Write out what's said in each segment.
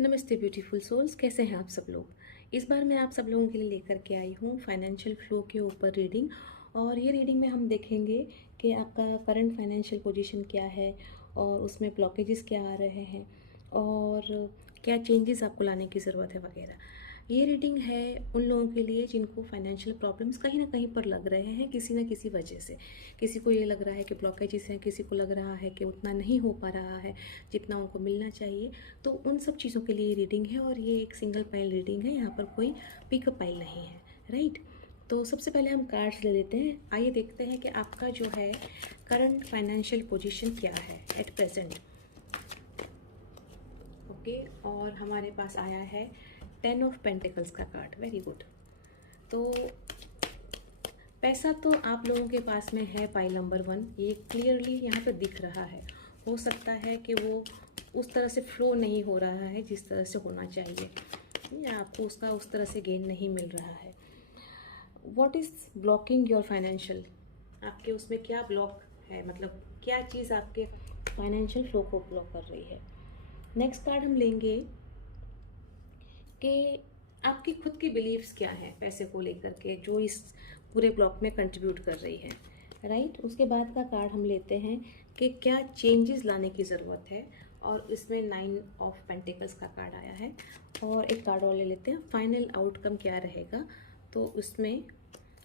नमस्ते beautiful souls, कैसे हैं आप सब लोग। इस बार मैं आप सब लोगों के लिए लेकर के आई हूँ फाइनेंशियल फ्लो के ऊपर रीडिंग। और ये रीडिंग में हम देखेंगे कि आपका करंट फाइनेंशियल पोजीशन क्या है और उसमें ब्लॉकेजेस क्या आ रहे हैं और क्या चेंजेस आपको लाने की ज़रूरत है वगैरह। ये रीडिंग है उन लोगों के लिए जिनको फाइनेंशियल प्रॉब्लम्स कहीं ना कहीं पर लग रहे हैं किसी ना किसी वजह से। किसी को ये लग रहा है कि ब्लॉकेजेस हैं, किसी को लग रहा है कि उतना नहीं हो पा रहा है जितना उनको मिलना चाहिए। तो उन सब चीज़ों के लिए ये रीडिंग है और ये एक सिंगल पाइल रीडिंग है, यहाँ पर कोई पिकअप पाइल नहीं है, राइट। तो सबसे पहले हम कार्ड्स ले लेते हैं। आइए देखते हैं कि आपका जो है करंट फाइनेंशियल पोजीशन क्या है एट प्रेजेंट। ओके, और हमारे पास आया है 10 ऑफ पेंटिकल्स का कार्ड। Very good. तो पैसा तो आप लोगों के पास में है पाइल नंबर 1, ये क्लियरली यहाँ पे दिख रहा है। हो सकता है कि वो उस तरह से फ्लो नहीं हो रहा है जिस तरह से होना चाहिए, या आपको उसका उस तरह से गेन नहीं मिल रहा है। What is blocking your financial, आपके उसमें क्या ब्लॉक है, मतलब क्या चीज़ आपके फाइनेंशियल फ्लो को ब्लॉक कर रही है। नेक्स्ट कार्ड हम लेंगे कि आपकी खुद की बिलीव्स क्या हैं पैसे को लेकर के जो इस पूरे ब्लॉक में कंट्रीब्यूट कर रही है, राइट। उसके बाद का कार्ड हम लेते हैं कि क्या चेंजेस लाने की ज़रूरत है, और इसमें 9 ऑफ पेंटिकल्स का कार्ड आया है। और एक कार्ड और ले लेते हैं, फाइनल आउटकम क्या रहेगा, तो उसमें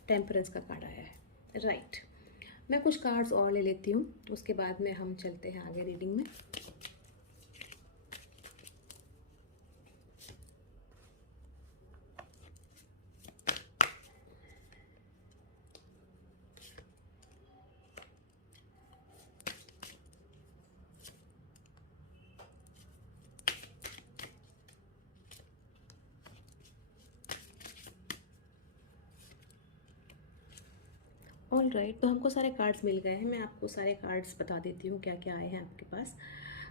टेम्परेंस का कार्ड आया है, राइट। मैं कुछ कार्ड्स और ले लेती हूँ, उसके बाद में हम चलते हैं आगे रीडिंग में। ऑल राइट, तो हमको सारे कार्ड्स मिल गए हैं। मैं आपको सारे कार्ड्स बता देती हूँ क्या क्या आए हैं आपके पास।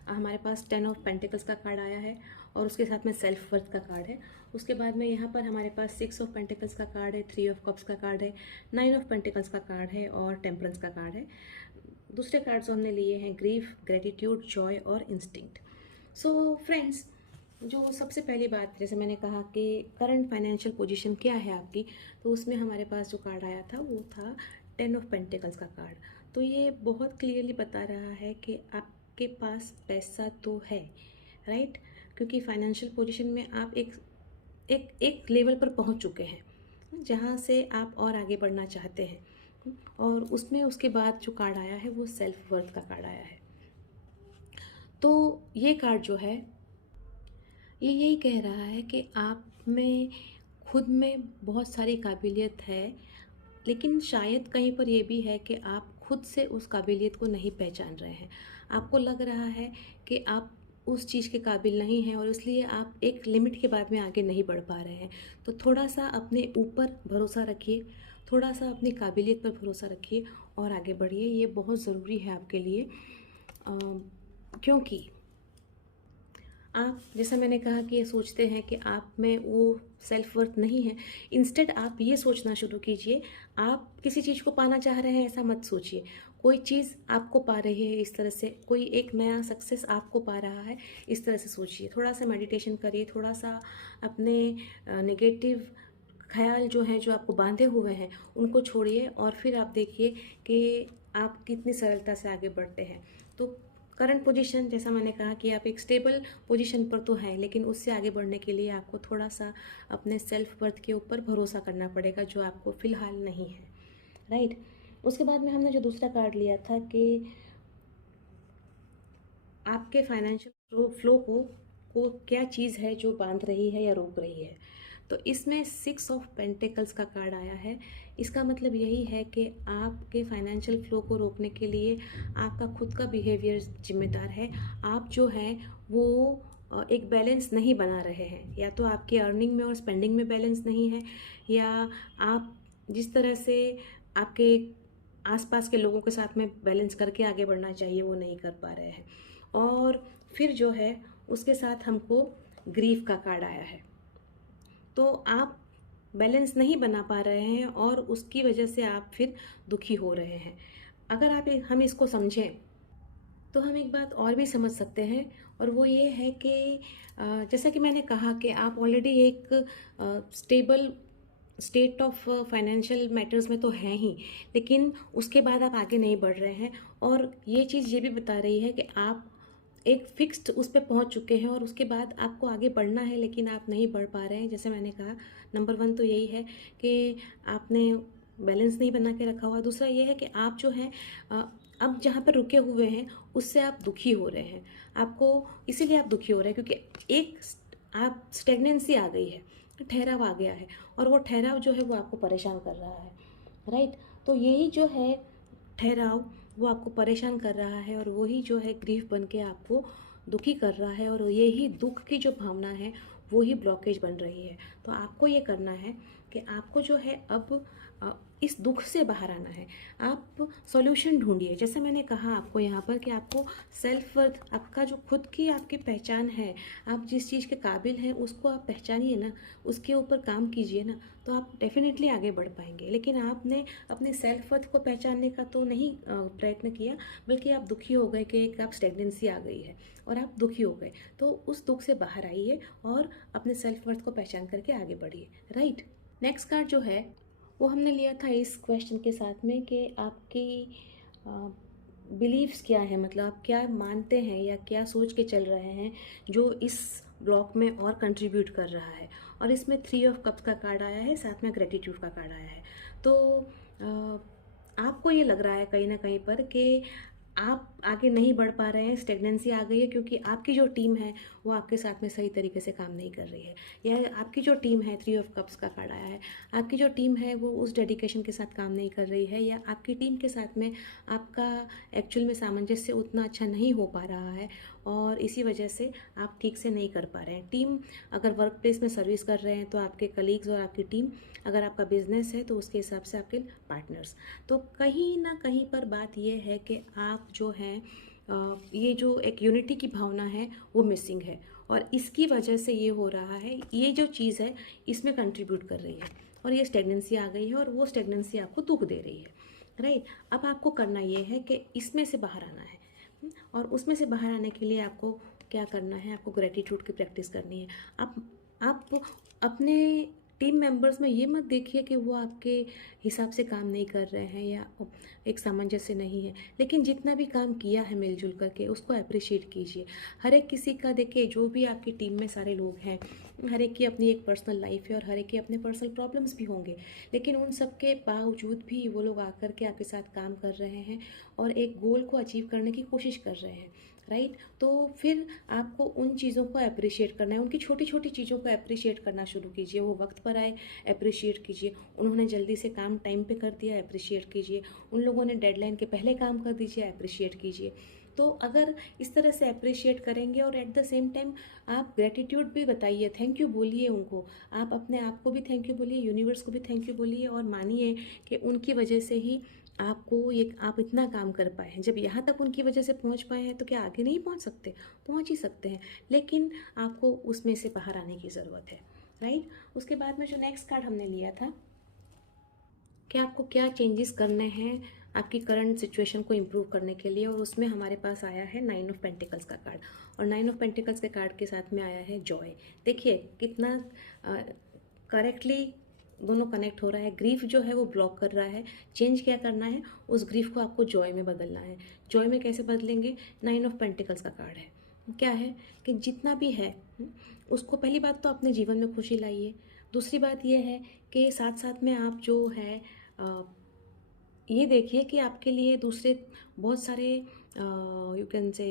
हमारे पास 10 ऑफ पेंटिकल्स का कार्ड आया है और उसके साथ में सेल्फ वर्थ का कार्ड है। उसके बाद में यहाँ पर हमारे पास 6 ऑफ पेंटिकल्स का कार्ड है, 3 ऑफ कप्स का कार्ड है, 9 ऑफ पेंटिकल्स का कार्ड है और टेम्परेंस का कार्ड है। दूसरे कार्ड्स हमने लिए हैं ग्रीफ, ग्रेटिट्यूड, जॉय और इंस्टिंक्ट। सो फ्रेंड्स, जो सबसे पहली बात, जैसे मैंने कहा कि करंट फाइनेंशियल पोजीशन क्या है आपकी, तो उसमें हमारे पास जो कार्ड आया था वो था 10 ऑफ पेंटिकल्स का कार्ड। तो ये बहुत क्लियरली बता रहा है कि आपके पास पैसा तो है, राइट। क्योंकि फाइनेंशियल पोजीशन में आप एक लेवल पर पहुंच चुके हैं जहां से आप और आगे बढ़ना चाहते हैं। और उसमें उसके बाद जो कार्ड आया है वो सेल्फ वर्थ का कार्ड आया है। तो ये कार्ड जो है ये यही कह रहा है कि आप में खुद में बहुत सारी काबिलियत है, लेकिन शायद कहीं पर ये भी है कि आप खुद से उस काबिलियत को नहीं पहचान रहे हैं। आपको लग रहा है कि आप उस चीज़ के काबिल नहीं हैं और इसलिए आप एक लिमिट के बाद में आगे नहीं बढ़ पा रहे हैं। तो थोड़ा सा अपने ऊपर भरोसा रखिए, थोड़ा सा अपनी काबिलियत पर भरोसा रखिए और आगे बढ़िए। ये बहुत ज़रूरी है आपके लिए, क्योंकि आप, जैसा मैंने कहा कि ये सोचते हैं कि आप में वो सेल्फ वर्थ नहीं है। इंस्टेड आप ये सोचना शुरू कीजिए, आप किसी चीज़ को पाना चाह रहे हैं ऐसा मत सोचिए। कोई चीज़ आपको पा रही है इस तरह से, कोई एक नया सक्सेस आपको पा रहा है इस तरह से सोचिए। थोड़ा सा मेडिटेशन करिए, थोड़ा सा अपने नेगेटिव ख्याल जो हैं जो आपको बांधे हुए हैं उनको छोड़िए और फिर आप देखिए कि आप कितनी सरलता से आगे बढ़ते हैं। तो करंट पोजीशन, जैसा मैंने कहा कि आप एक स्टेबल पोजीशन पर तो हैं, लेकिन उससे आगे बढ़ने के लिए आपको थोड़ा सा अपने सेल्फ वर्थ के ऊपर भरोसा करना पड़ेगा जो आपको फ़िलहाल नहीं है, राइट। उसके बाद में हमने जो दूसरा कार्ड लिया था कि आपके फाइनेंशियल फ्लो को क्या चीज़ है जो बांध रही है या रोक रही है। तो इसमें 6 ऑफ पेंटिकल्स का कार्ड आया है। इसका मतलब यही है कि आपके फाइनेंशियल फ्लो को रोकने के लिए आपका खुद का बिहेवियर जिम्मेदार है। आप जो है वो एक बैलेंस नहीं बना रहे हैं, या तो आपकी अर्निंग में और स्पेंडिंग में बैलेंस नहीं है, या आप जिस तरह से आपके आसपास के लोगों के साथ में बैलेंस करके आगे बढ़ना चाहिए वो नहीं कर पा रहे हैं। और फिर जो है उसके साथ हमको ग्रीफ का कार्ड आया है। तो आप बैलेंस नहीं बना पा रहे हैं और उसकी वजह से आप फिर दुखी हो रहे हैं। अगर हम इसको समझें तो हम एक बात और भी समझ सकते हैं, और वो ये है कि जैसा कि मैंने कहा कि आप ऑलरेडी एक stable state of financial matters में तो हैं ही, लेकिन उसके बाद आप आगे नहीं बढ़ रहे हैं। और ये चीज़ ये भी बता रही है कि आप एक फिक्स्ड उस पे पहुंच चुके हैं और उसके बाद आपको आगे बढ़ना है, लेकिन आप नहीं बढ़ पा रहे हैं। जैसे मैंने कहा, नंबर 1 तो यही है कि आपने बैलेंस नहीं बना के रखा हुआ। दूसरा ये है कि आप जो है अब जहाँ पर रुके हुए हैं उससे आप दुखी हो रहे हैं। आपको इसीलिए आप दुखी हो रहे हैं क्योंकि एक आप स्टेगनेंसी आ गई है, ठहराव आ गया है, और वो ठहराव जो है वो आपको परेशान कर रहा है, राइट। तो यही जो है ठहराव वो आपको परेशान कर रहा है, और वही जो है ग्रीफ बन के आपको दुखी कर रहा है, और यही दुख की जो भावना है वो ही ब्लॉकेज बन रही है। तो आपको ये करना है कि आपको जो है अब इस दुख से बाहर आना है। आप सॉल्यूशन ढूंढिए। जैसे मैंने कहा आपको यहाँ पर कि आपको सेल्फ वर्थ, आपका जो खुद की आपकी पहचान है, आप जिस चीज़ के काबिल हैं उसको आप पहचानिए ना, उसके ऊपर काम कीजिए ना, तो आप डेफिनेटली आगे बढ़ पाएंगे। लेकिन आपने अपने सेल्फ वर्थ को पहचानने का तो नहीं प्रयत्न किया, बल्कि आप दुखी हो गए कि एक आप स्टेगनेंसी आ गई है और आप दुखी हो गए। तो उस दुख से बाहर आइए और अपने सेल्फ वर्थ को पहचान करके आगे बढ़िए, राइट। नेक्स्ट कार्ड जो है वो हमने लिया था इस क्वेश्चन के साथ में कि आपकी बिलीव्स क्या है, मतलब आप क्या मानते हैं या क्या सोच के चल रहे हैं जो इस ब्लॉक में और कंट्रीब्यूट कर रहा है। और इसमें 3 ऑफ कप्स का कार्ड आया है, साथ में ग्रेटिट्यूड का कार्ड आया है। तो आपको ये लग रहा है कहीं ना कहीं पर कि आप आगे नहीं बढ़ पा रहे हैं, स्टेगनेंसी आ गई है, क्योंकि आपकी जो टीम है वो आपके साथ में सही तरीके से काम नहीं कर रही है। या आपकी जो टीम है, 3 ऑफ कप्स का कार्ड आया है, आपकी जो टीम है वो उस डेडिकेशन के साथ काम नहीं कर रही है, या आपकी टीम के साथ में आपका एक्चुअल में सामंजस्य उतना अच्छा नहीं हो पा रहा है, और इसी वजह से आप ठीक से नहीं कर पा रहे हैं। टीम अगर वर्क प्लेस में सर्विस कर रहे हैं तो आपके कलीग्स और आपकी टीम, अगर आपका बिजनेस है तो उसके हिसाब से आपके पार्टनर्स। तो कहीं ना कहीं पर बात यह है कि आप जो हैं ये जो एक यूनिटी की भावना है वो मिसिंग है, और इसकी वजह से ये हो रहा है, ये जो चीज़ है इसमें कंट्रीब्यूट कर रही है, और ये स्टेगनेंसी आ गई है, और वो स्टेगनेंसी आपको दुख दे रही है, राइट। अब आपको करना ये है कि इसमें से बाहर आना है, और उसमें से बाहर आने के लिए आपको क्या करना है, आपको ग्रेटिट्यूड की प्रैक्टिस करनी है। आप अपने टीम मेंबर्स में ये मत देखिए कि वो आपके हिसाब से काम नहीं कर रहे हैं या एक सामंजस्य नहीं है, लेकिन जितना भी काम किया है मिलजुल करके उसको अप्रिशिएट कीजिए। हर एक किसी का देखिए, जो भी आपकी टीम में सारे लोग हैं, हर एक की अपनी एक पर्सनल लाइफ है और हर एक के अपने पर्सनल प्रॉब्लम्स भी होंगे, लेकिन उन सब के बावजूद भी वो लोग आकर के आपके साथ काम कर रहे हैं और एक गोल को अचीव करने की कोशिश कर रहे हैं, राइट। तो फिर आपको उन चीज़ों को अप्रिशिएट करना है, उनकी छोटी छोटी चीज़ों को अप्रिशिएट करना शुरू कीजिए। वो वक्त पर आए, अप्रिशिएट कीजिए। उन्होंने जल्दी से काम टाइम पे कर दिया, अप्रिशिएट कीजिए। उन लोगों ने डेडलाइन के पहले काम कर दीजिए, अप्रिशिएट कीजिए। तो अगर इस तरह से अप्रिशिएट करेंगे और एट द सेम टाइम आप ग्रेटिट्यूड भी बताइए, थैंक यू बोलिए उनको, आप अपने आप को भी थैंक यू बोलिए, यूनिवर्स को भी थैंक यू बोलिए, और मानिए कि उनकी वजह से ही आपको ये आप इतना काम कर पाए हैं। जब यहाँ तक उनकी वजह से पहुँच पाए हैं तो क्या आगे नहीं पहुँच सकते? पहुँच ही सकते हैं, लेकिन आपको उसमें से बाहर आने की ज़रूरत है, राइट। उसके बाद में जो नेक्स्ट कार्ड हमने लिया था कि आपको क्या चेंजेस करने हैं आपकी करंट सिचुएशन को इम्प्रूव करने के लिए, और उसमें हमारे पास आया है 9 ऑफ पेंटिकल्स का कार्ड, और 9 ऑफ पेंटिकल्स के कार्ड के साथ में आया है जॉय। देखिए कितना करेक्टली दोनों कनेक्ट हो रहा है। ग्रीफ जो है वो ब्लॉक कर रहा है, चेंज क्या करना है, उस ग्रीफ को आपको जॉय में बदलना है। जॉय में कैसे बदलेंगे? 9 ऑफ पेंटिकल्स का कार्ड है, क्या है कि जितना भी है उसको, पहली बात तो अपने जीवन में खुशी लाइए। दूसरी बात यह है कि साथ साथ में आप जो है ये देखिए कि आपके लिए दूसरे बहुत सारे यू कैन से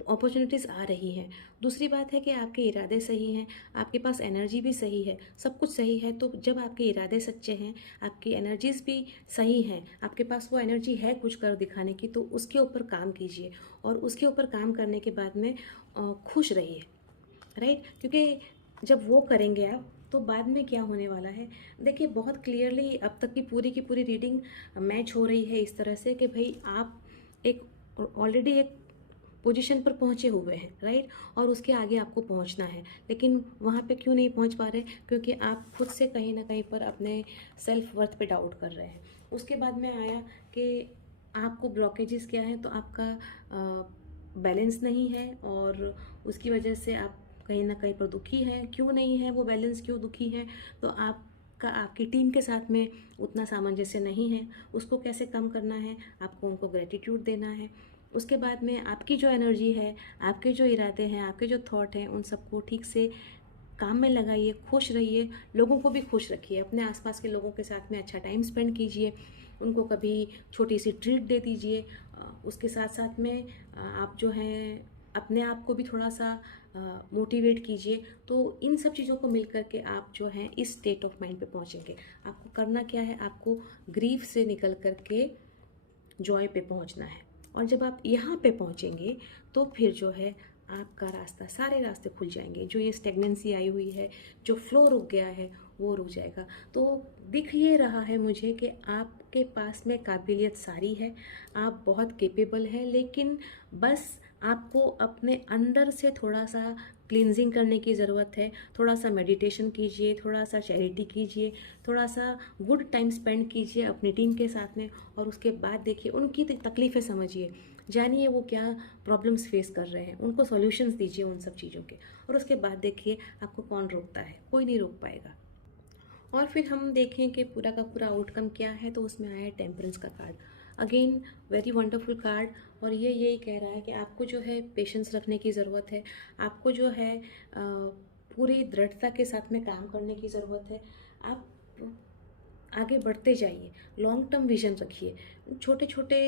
अपॉर्चुनिटीज़ आ रही हैं। दूसरी बात है कि आपके इरादे सही हैं, आपके पास एनर्जी भी सही है, सब कुछ सही है। तो जब आपके इरादे सच्चे हैं, आपकी एनर्जीज़ भी सही हैं, आपके पास वो एनर्जी है कुछ कर दिखाने की, तो उसके ऊपर काम कीजिए, और उसके ऊपर काम करने के बाद में खुश रहिए, राइट। क्योंकि जब वो करेंगे आप तो बाद में क्या होने वाला है, देखिए बहुत क्लियरली अब तक की पूरी रीडिंग मैच हो रही है इस तरह से कि भाई आप एक ऑलरेडी एक पोजीशन पर पहुंचे हुए हैं, राइट, और उसके आगे आपको पहुंचना है, लेकिन वहाँ पे क्यों नहीं पहुंच पा रहे? क्योंकि आप खुद से कहीं ना कहीं पर अपने सेल्फ वर्थ पे डाउट कर रहे हैं। उसके बाद में आया कि आपको ब्लॉकेजेस क्या हैं, तो आपका बैलेंस नहीं है और उसकी वजह से आप कहीं ना कहीं पर दुखी हैं। क्यों नहीं है वो बैलेंस, क्यों दुखी है, तो आपका आपकी टीम के साथ में उतना सामंजस्य नहीं है। उसको कैसे कम करना है, आपको उनको ग्रेटिट्यूड देना है। उसके बाद में आपकी जो एनर्जी है, आपके जो इरादे हैं, आपके जो थॉट हैं, उन सबको ठीक से काम में लगाइए, खुश रहिए, लोगों को भी खुश रखिए। अपने आसपास के लोगों के साथ में अच्छा टाइम स्पेंड कीजिए, उनको कभी छोटी सी ट्रीट दे दीजिए। उसके साथ साथ में आप जो हैं अपने आप को भी थोड़ा सा मोटिवेट कीजिए। तो इन सब चीज़ों को मिल करके आप जो हैं इस स्टेट ऑफ माइंड पे पहुंचेंगे। आपको करना क्या है, आपको ग्रीफ से निकल करके जॉय पे पहुंचना है। और जब आप यहाँ पे पहुंचेंगे तो फिर जो है आपका रास्ता, सारे रास्ते खुल जाएंगे। जो ये स्टेगनेंसी आई हुई है, जो फ्लो रुक गया है, वो रुक जाएगा। तो दिख ये रहा है मुझे कि आपके पास में काबिलियत सारी है, आप बहुत केपेबल हैं, लेकिन बस आपको अपने अंदर से थोड़ा सा क्लींजिंग करने की ज़रूरत है। थोड़ा सा मेडिटेशन कीजिए, थोड़ा सा चैरिटी कीजिए, थोड़ा सा गुड टाइम स्पेंड कीजिए अपनी टीम के साथ में। और उसके बाद देखिए उनकी तकलीफ़ें समझिए, जानिए वो क्या प्रॉब्लम्स फेस कर रहे हैं, उनको सॉल्यूशंस दीजिए उन सब चीज़ों के। और उसके बाद देखिए आपको कौन रोकता है, कोई नहीं रोक पाएगा। और फिर हम देखें कि पूरा का पूरा आउटकम क्या है, तो उसमें आया है टेम्परेंस का card. Again very wonderful card. और ये यही कह रहा है कि आपको जो है पेशेंस रखने की ज़रूरत है, आपको जो है पूरी दृढ़ता के साथ में काम करने की ज़रूरत है। आप आगे बढ़ते जाइए, लॉन्ग टर्म विजन रखिए। छोटे छोटे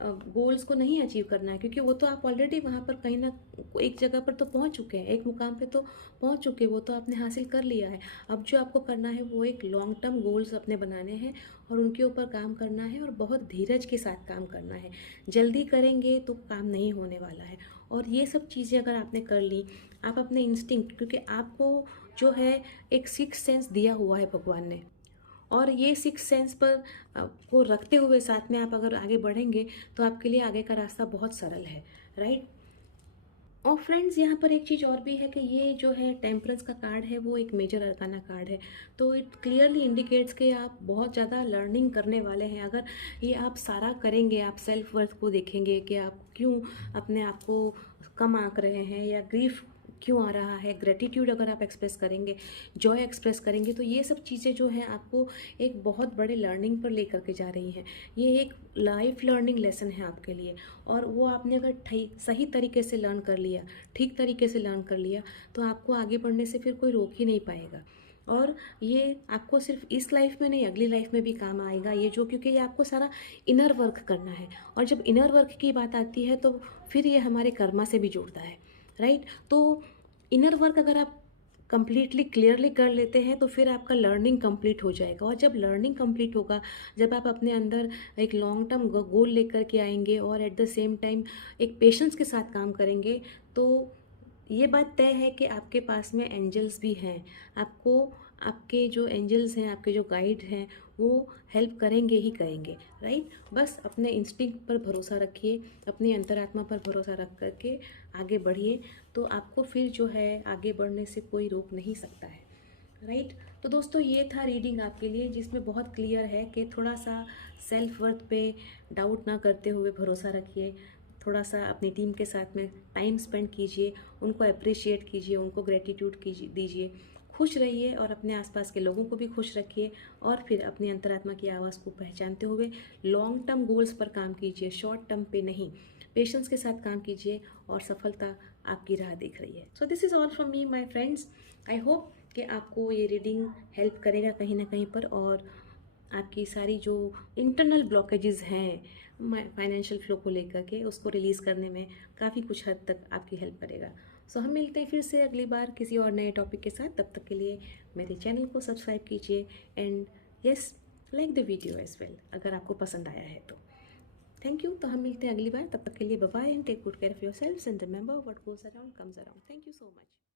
गोल्स को नहीं अचीव करना है, क्योंकि वो तो आप ऑलरेडी वहाँ पर कहीं ना एक जगह पर तो पहुँच चुके हैं, एक मुकाम पे तो पहुँच चुके हैं, वो तो आपने हासिल कर लिया है। अब जो आपको करना है वो एक लॉन्ग टर्म गोल्स अपने बनाने हैं और उनके ऊपर काम करना है, और बहुत धीरज के साथ काम करना है। जल्दी करेंगे तो काम नहीं होने वाला है। और ये सब चीज़ें अगर आपने कर ली, आप अपने इंस्टिंक्ट, क्योंकि आपको जो है एक सिक्स सेंस दिया हुआ है भगवान ने, और ये सिक्स सेंस पर को रखते हुए साथ में आप अगर आगे बढ़ेंगे तो आपके लिए आगे का रास्ता बहुत सरल है, राइट। और फ्रेंड्स, यहाँ पर एक चीज़ और भी है कि ये जो है टेम्परेंस का कार्ड है वो एक मेजर अरकाना कार्ड है। तो इट क्लियरली इंडिकेट्स कि आप बहुत ज़्यादा लर्निंग करने वाले हैं। अगर ये आप सारा करेंगे, आप सेल्फ वर्थ को देखेंगे कि आप क्यों अपने आप को कम आंक रहे हैं, या ग्रीफ क्यों आ रहा है, ग्रेटिट्यूड अगर आप एक्सप्रेस करेंगे, जॉय एक्सप्रेस करेंगे, तो ये सब चीज़ें जो हैं आपको एक बहुत बड़े लर्निंग पर लेकर के जा रही हैं। ये एक लाइफ लर्निंग लेसन है आपके लिए। और वो आपने अगर सही तरीके से लर्न कर लिया, ठीक तरीके से लर्न कर लिया, तो आपको आगे बढ़ने से फिर कोई रोक ही नहीं पाएगा। और ये आपको सिर्फ इस लाइफ में नहीं, अगली लाइफ में भी काम आएगा ये जो, क्योंकि ये आपको सारा इनर वर्क करना है। और जब इनर वर्क की बात आती है तो फिर ये हमारे कर्मा से भी जुड़ता है, राइट। तो इनर वर्क अगर आप कंप्लीटली क्लियरली कर लेते हैं तो फिर आपका लर्निंग कंप्लीट हो जाएगा। और जब लर्निंग कंप्लीट होगा, जब आप अपने अंदर एक लॉन्ग टर्म गोल लेकर के आएंगे और एट द सेम टाइम एक पेशेंस के साथ काम करेंगे, तो ये बात तय है कि आपके पास में एंजल्स भी हैं। आपको आपके जो एंजल्स हैं, आपके जो गाइड हैं, वो हेल्प करेंगे ही करेंगे, राइट। बस अपने इंस्टिंक्ट पर भरोसा रखिए, अपनी अंतरात्मा पर भरोसा रख करके आगे बढ़िए, तो आपको फिर जो है आगे बढ़ने से कोई रोक नहीं सकता है, राइट। तो दोस्तों, ये था रीडिंग आपके लिए, जिसमें बहुत क्लियर है कि थोड़ा सा सेल्फ वर्थ पे डाउट ना करते हुए भरोसा रखिए। थोड़ा सा अपनी टीम के साथ में टाइम स्पेंड कीजिए, उनको अप्रिशिएट कीजिए, उनको ग्रेटिट्यूड कीजिए दीजिए, खुश रहिए और अपने आसपास के लोगों को भी खुश रखिए। और फिर अपनी अंतरात्मा की आवाज़ को पहचानते हुए लॉन्ग टर्म गोल्स पर काम कीजिए, शॉर्ट टर्म पे नहीं। पेशेंस के साथ काम कीजिए और सफलता आपकी राह दिख रही है। So this is all from me my friends. I hope कि आपको ये रीडिंग हेल्प करेगा कहीं ना कहीं पर, और आपकी सारी जो इंटरनल ब्लॉकेजेस हैं फाइनेंशियल फ्लो को लेकर के, उसको रिलीज़ करने में काफ़ी कुछ हद तक आपकी हेल्प करेगा। सो हम मिलते हैं फिर से अगली बार किसी और नए टॉपिक के साथ। तब तक के लिए मेरे चैनल को सब्सक्राइब कीजिए and yes, like the video as well अगर आपको पसंद आया है तो। Thank you. तो हम मिलते हैं अगली बार, तब तक के लिए bye bye and take good care of your self and remember what goes around comes around. Thank you so much.